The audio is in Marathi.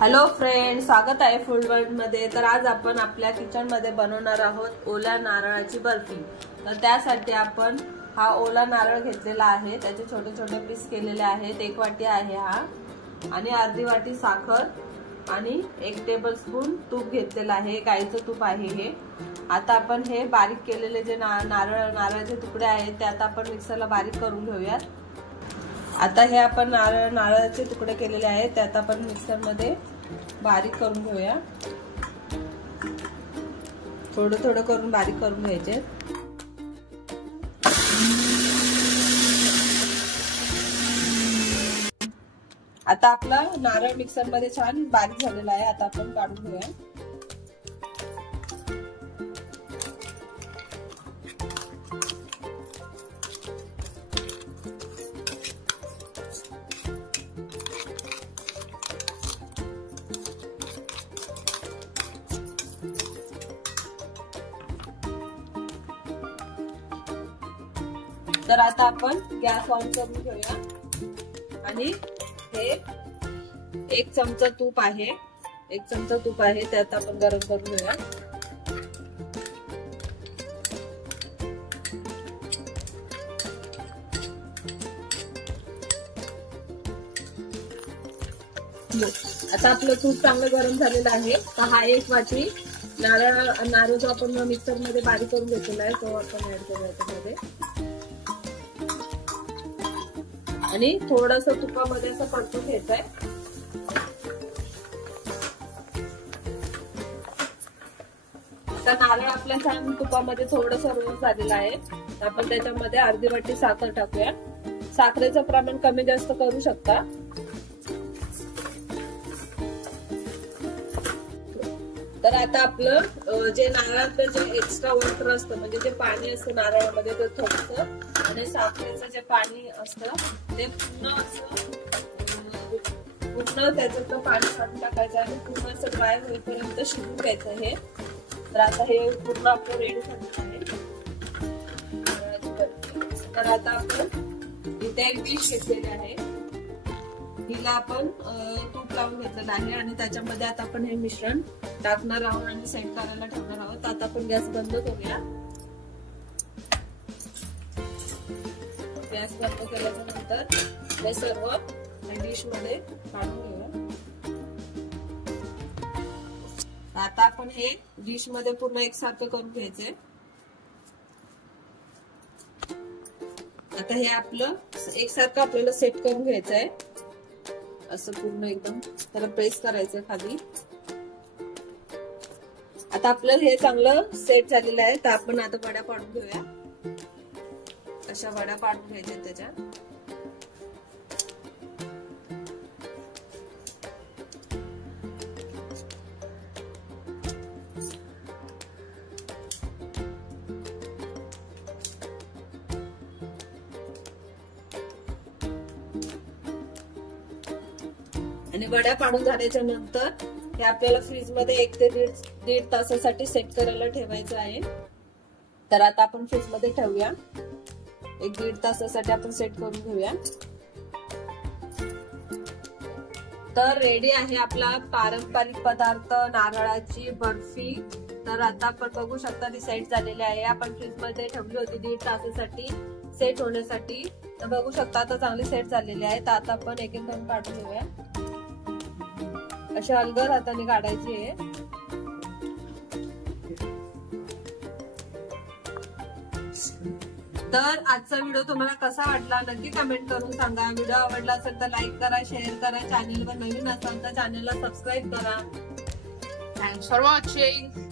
हॅलो फ्रेंड, स्वागत आहे फूड वर्ल्ड मध्ये। तर आज आपण आपल्या किचन मध्ये बनवणार आहोत ओल्या नारळाची बर्फी। तर त्यासाठी आपण हा ओला नारळ घेतलेला आहे, त्याचे छोटे छोटे पीस केलेले आहेत। 1 वाटी आहे हा, आणि अर्धी वाटी साखर आणि 1 टेबलस्पून तूप घेतलेला आहे, गाईचं तूप आहे हे। आता आपण हे बारीक केलेले जे नारळाचे तुकडे आहेत ते आता आपण मिक्सरला बारीक करून घेऊयात। आता हे आपण नारळाचे तुकडे केलेले आहेत ते आता आपण मिक्सर मध्ये बारीक करून घेऊया। थोडं थोडं करून बारीक करून घ्यायचे। आता आपला नारळ मिक्सर मध्ये छान बारीक झालेला आहे, आता आपण काढून घेऊया। तर आता आपण गॅस ऑन करून घेऊया आणि हे 1 चमचा तूप आहे, 1 चमचा तूप आहे ते आता आपण गरम करून घेऊया। आता आपलं तूप चांगलं गरम झालेलं आहे। तर हा 1 वाटी नारळ जो आपण मिक्सर मध्ये बारीक करून घेतलेला आहे तो आपण ऍड करूया त्यामध्ये, आणि थोडंसं तुपामध्ये असं परतून घ्यायचं आहे। आता नारळ आपल्या छान तुपामध्ये थोडंसं रोस्ट झालेलं आहे, आपण त्याच्यामध्ये अर्धी वाटी साखर टाकूया। साखरेचं प्रमाण कमी जास्त करू शकता। तर आता आपलं जे नारळातलं जे एक्स्ट्रा वॉटर असतं, म्हणजे जे पाणी असतं नारळामध्ये ते थोडंसं, आणि साखरेचं जे पाणी असतं ते पूर्ण त्याच्यातलं पाणी काढून टाकायचं आणि पूर्ण असं ड्राय होईपर्यंत शिजून घ्यायचं हे। तर आता हे पूर्ण आपलं रेडी झालेलं आहे। तर आता आपण इथे एक डिश घेतलेली आहे, हिला आपण तूप लावून घेतलेलं आहे, आणि त्याच्यामध्ये आता आपण हे मिश्रण टाकणार आहोत आणि सेट करायला ठेवणार आहोत। आता आपण गॅस बंद करूया। गॅस बंद केल्याच्या नंतर हे सर्व डिश मध्ये काढून घेऊया। आता आपण हे डिश मध्ये पूर्ण एकसारखं करून घ्यायचंय। आता हे आपलं एकसारखं आपल्याला सेट करून घ्यायचंय, असं पूर्ण एकदम त्याला प्रेस करायचं खाली। आता आपलं हे चांगलं सेट झालेलं आहे, तर आपण आता वड्या पाडून घेऊया। अशा वड्या पाडून घ्यायच्या त्याच्या। आणि वड्या पाडून झाल्याच्या नंतर हे आपल्याला फ्रीज मध्ये 1 ते 1.5 तासासाठी सेट करायला ठेवायचं आहे। तर आता आपण फ्रीज मध्ये ठेवूया, 1-1.5 तासासाठी आपण सेट करून घेऊया। तर रेडी आहे आपला पारंपरिक पदार्थ नारळाची बर्फी। तर आता आपण बघू शकता ती सेट झालेली आहे। आपण फ्रीज मध्ये ठेवली होती 1.5 तासासाठी सेट होण्यासाठी, तर बघू शकता आता चांगली सेट झालेली आहे। तर आता आपण एक करून काढून घेऊया। अशा अलगद हाताने काढायची आहे। तर आजचा व्हिडिओ तुम्हाला कसा वाटला नक्की कमेंट करून सांगा। व्हिडिओ आवडला असेल तर लाईक करा, शेअर करा, चॅनलवर नवीन असाल तर चॅनलला सबस्क्राईब करा। Thanks for watching.